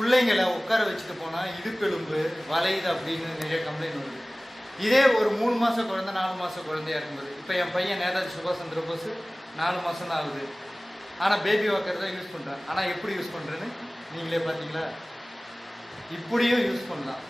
பிள்ளைங்களை உட்கார வச்சுட்டு போனால் இடுப்பெலும்பு வளையுது அப்படின்னு நிறைய கம்ப்ளைண்ட் வருது. இதே ஒரு 3 மாத குழந்தை 4 மாத குழந்தையா இருக்கும்போது, இப்போ என் பையன் நேதாஜி சுபாஷ் சந்திர போஸ் 4 மாதம் தான் ஆகுது. ஆனால் பேபி வாக்கர் தான் யூஸ் பண்ணுறேன். ஆனால் எப்படி யூஸ் பண்ணுறேன்னு நீங்களே பார்த்தீங்களா? இப்படியும் யூஸ் பண்ணலாம்.